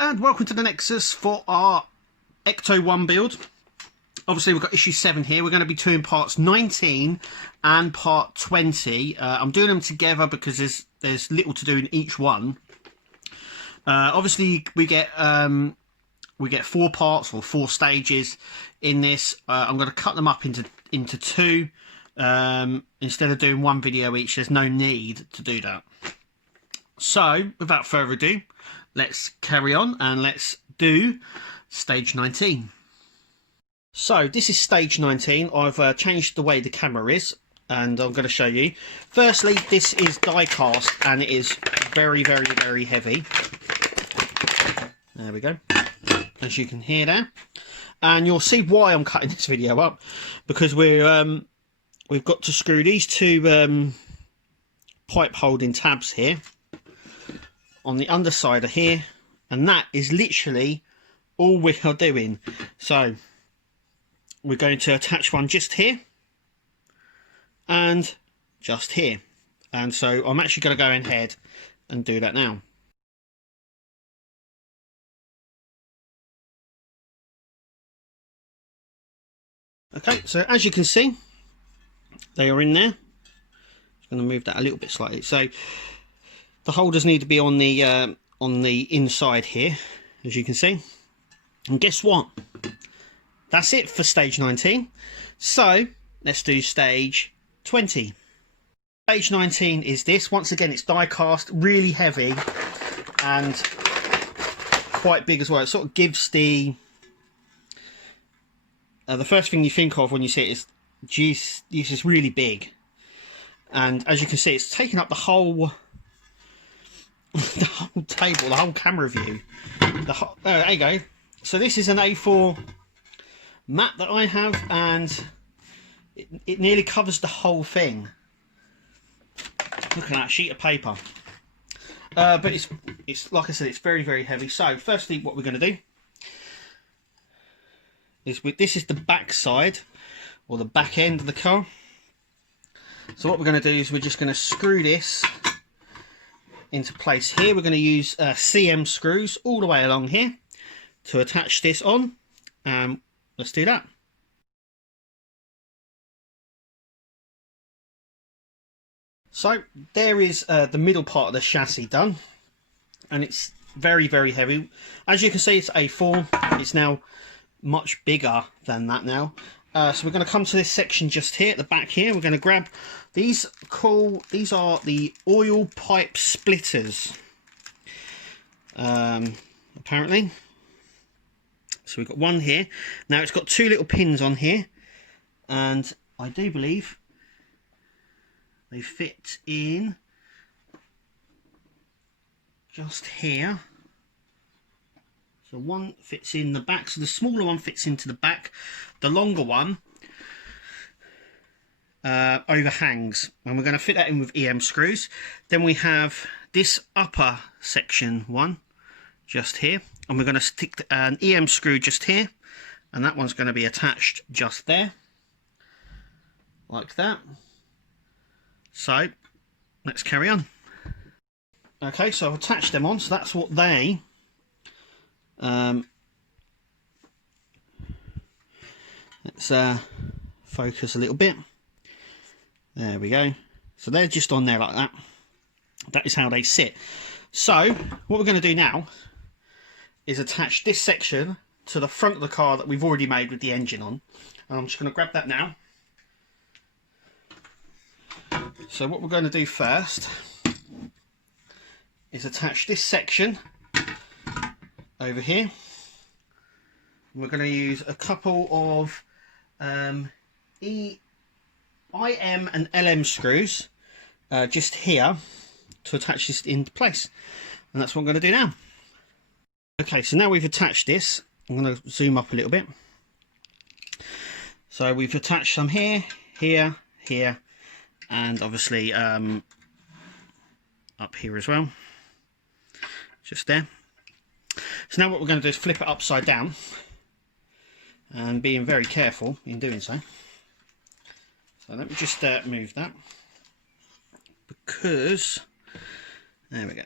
and welcome to the Nexus for our ecto-1 build. Obviously we've got issue 7 here. We're going to be doing parts 19 and part 20. I'm doing them together because there's little to do in each one. Obviously we get 4 parts or 4 stages in this. I'm going to cut them up into 2 instead of doing 1 video each. There's no need to do that. So without further ado, let's carry on and let's do stage 19. So this is stage 19. I've changed the way the camera is and I'm going to show you. Firstly, this is die cast and it is very, very, very heavy. There we go, as you can hear there. And you'll see why I'm cutting this video up, because we've got to screw these 2 pipe holding tabs here on the underside of here, and that is literally all we are doing. So we're going to attach one just here and just here, and so I'm actually going to go ahead and do that now. Okay, so as you can see, they are in there. I'm going to move that a little bit slightly. So the holders need to be on the inside here, as you can see. And guess what? That's it for stage 19. So let's do stage 20. Stage 19 is this. Once again, it's die cast, really heavy and quite big as well. It sort of gives the first thing you think of when you see it is, geez, this is really big. And as you can see, it's taking up the whole table, the whole camera view. There you go. So this is an A4 mat that I have, and it nearly covers the whole thing. Look at that sheet of paper. But it's like I said, it's very, very heavy. So firstly, what we're going to do is this is the back side or the back end of the car. So what we're going to do is we're just going to screw this into place here. We're going to use CM screws all the way along here to attach this on. Let's do that. So there is the middle part of the chassis done, and it's very, very heavy. As you can see, it's A4. It's now much bigger than that now. So we're going to come to this section just here at the back here. We're going to grab these are the oil pipe splitters, apparently. So we've got one here. Now it's got 2 little pins on here, and I do believe they fit in just here. So one fits in the back, so the smaller one fits into the back, the longer one overhangs, and we're going to fit that in with EM screws. Then we have this upper section one just here, and we're going to stick an EM screw just here, and that one's going to be attached just there, like that. So let's carry on. Okay, so I've attached them on, so that's what they let's focus a little bit. There we go. So they're just on there like that. That is how they sit. So what we're going to do now is attach this section to the front of the car that we've already made with the engine on. And I'm just going to grab that now. So what we're going to do first is attach this section over here. We're going to use a couple of IM and LM screws just here to attach this into place, and that's what I'm going to do now. Okay, so now we've attached this, I'm going to zoom up a little bit. So we've attached some here, here, here, and obviously up here as well, just there. So now what we're going to do is flip it upside down, and being very careful in doing so. So let me just move that, because there we go.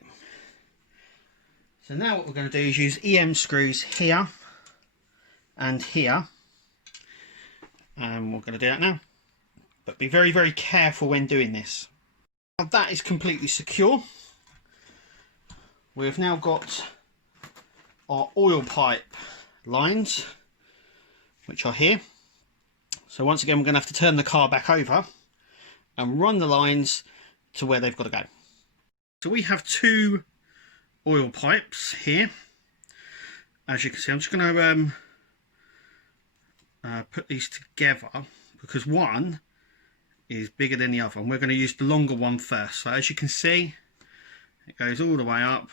So now what we're going to do is use EM screws here and here, and we're going to do that now, but be very, very careful when doing this. Now that is completely secure. We've now got our oil pipe lines, which are here. So once again, we're going to have to turn the car back over and run the lines to where they've got to go. So we have two oil pipes here. As you can see, I'm just going to put these together because one is bigger than the other, and we're going to use the longer one first. So as you can see, it goes all the way up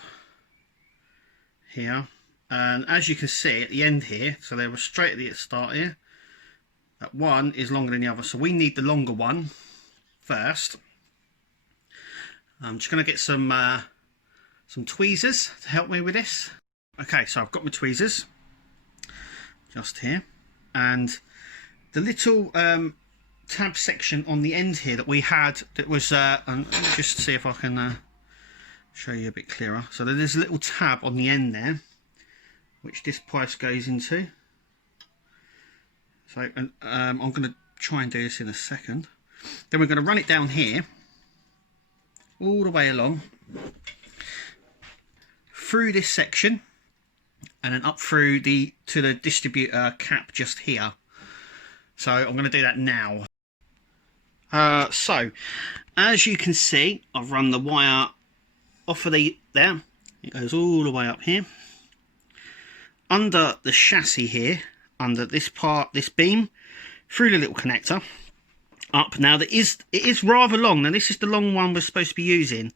here, and as you can see at the end here, so they were straight at the start here, that one is longer than the other, so we need the longer one first. I'm just going to get some tweezers to help me with this. Okay, so I've got my tweezers just here, and the little tab section on the end here that we had, that was and let me just see if I can show you a bit clearer. So there's a little tab on the end there which this pipe goes into. So I'm going to try and do this in a second. Then we're going to run it down here all the way along through this section, and then up through to the distributor cap just here. So I'm going to do that now. So as you can see, I've run the wire off of there. It goes all the way up here under the chassis here, under this part, this beam, through the little connector up. Now it is rather long. Now this is the long one we're supposed to be using,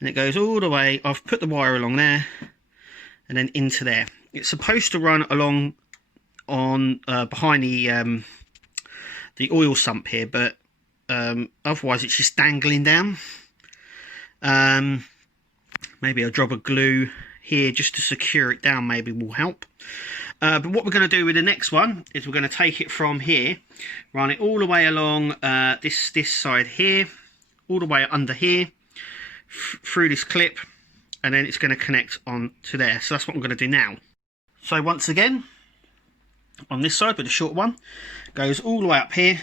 and it goes all the way. I've put the wire along there and then into there. It's supposed to run along on behind the oil sump here, but otherwise it's just dangling down. Maybe a drop of glue here just to secure it down maybe will help. But what we're going to do with the next one is we're going to take it from here, run it all the way along this side here, all the way under here, through this clip, and then it's going to connect on to there. So that's what I'm going to do now. So once again, on this side with the short one, goes all the way up here,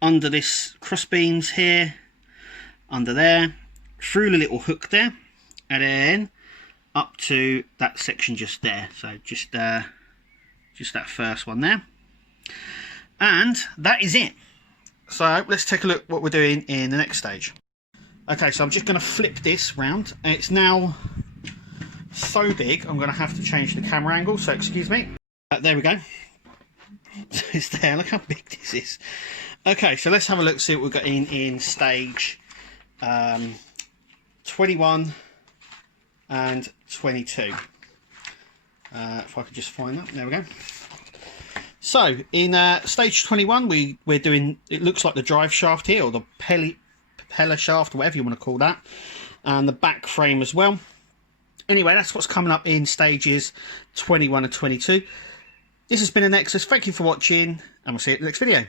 under this cross beams here, under there, through the little hook there, and then up to that section just there. So just that first one there, and that is it. So let's take a look what we're doing in the next stage. Okay, so I'm just going to flip this round. It's now so big I'm going to have to change the camera angle, so excuse me. There we go. It's there. Look how big this is. Okay, so let's have a look, see what we've got in stage 21 and 22. If I could just find that. There we go. So in stage 21 we're doing, it looks like the drive shaft here, or the propeller shaft, or whatever you want to call that, and the back frame as well. Anyway, that's what's coming up in stages 21 and 22. This has been a Nexus. Thank you for watching, and we'll see you at the next video.